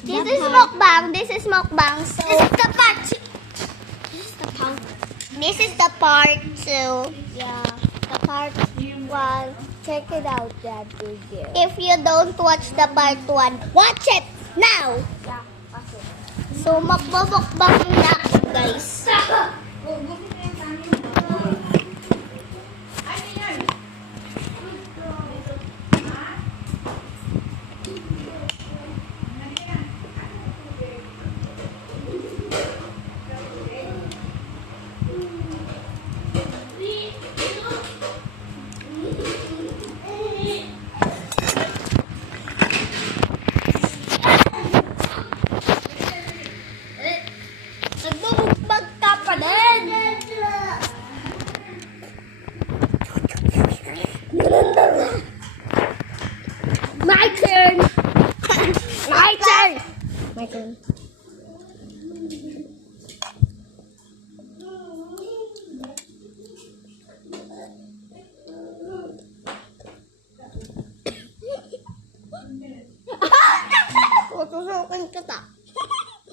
This is mukbang. This is mukbang. So this is the part. This is the part 2. Yeah, the part 1. Check it out, that video. If you don't watch the part 1, watch it now. Yeah, okay. So magmumukbang na ako, guys. Nagmumukbang ka pa din. My turn. My turn. My turn. Tutusukin kita.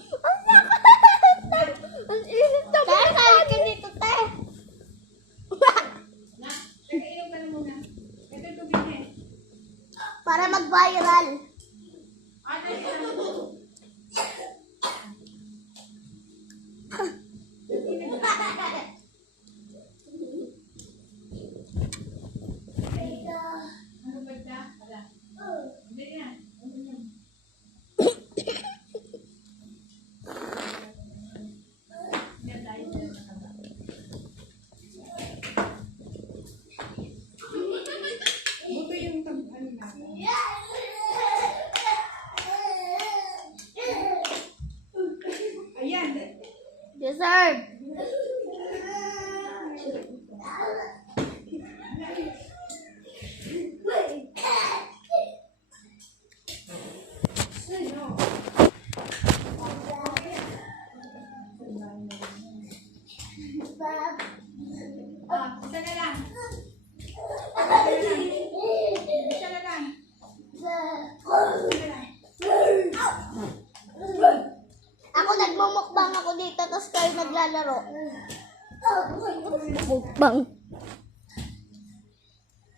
Ang sakit! Ang init na ba? Kaya ka dito, te. Inom ka na muna. Ito tubig eh. Para mag-viral. Ano ba ito? Wala. Hindi yan. Buto yung ano natin. Ayan. Deserve. Isa na lang. Isa na lang. Ako nagmumukbang ako dito, tapos kayo naglalaro. Mukbang.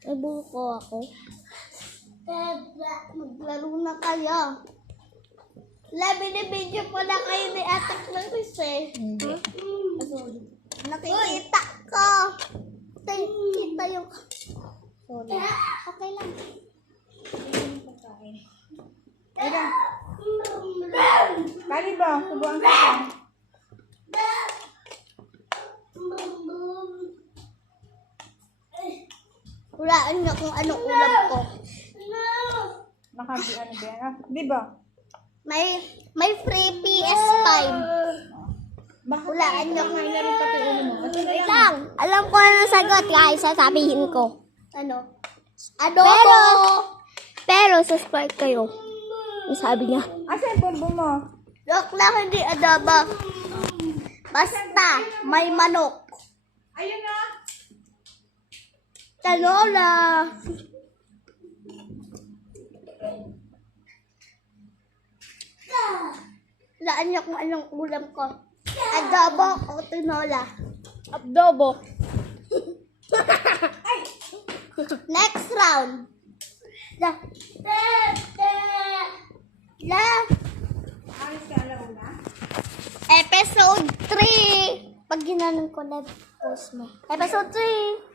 Nabuko ako. Maglaro na kayo. Binibidyo pa na kayo ni Ate Clarice eh. Nakikita ko. Nakikita yung... Sorry. Okay lang. Ayan. Kali ba? Subuan ka pa. Hulaan niyo kung anong ulam ko. Nakabi ano ba yan? Ah, di ba? May free PS5. Bakit Hulaan niyo kung na rin pati ulo mo? Ito na Wait lang. lang. Alam ko ano sagot, guys. Sasabihin ko. Ano? Adobo! Pero subscribe kayo. Ang sabi niya. Asa yung bombo mo? Joke lang, hindi adobo. Basta, may manok. Ayun na. Tanola. Hulaan niyo kung anong ulam ko. Adobo o tinola. Adobo. Next round. La. Alis ka alaw na. Episode 3. Pag ginanon ko na post mo. Episode 3.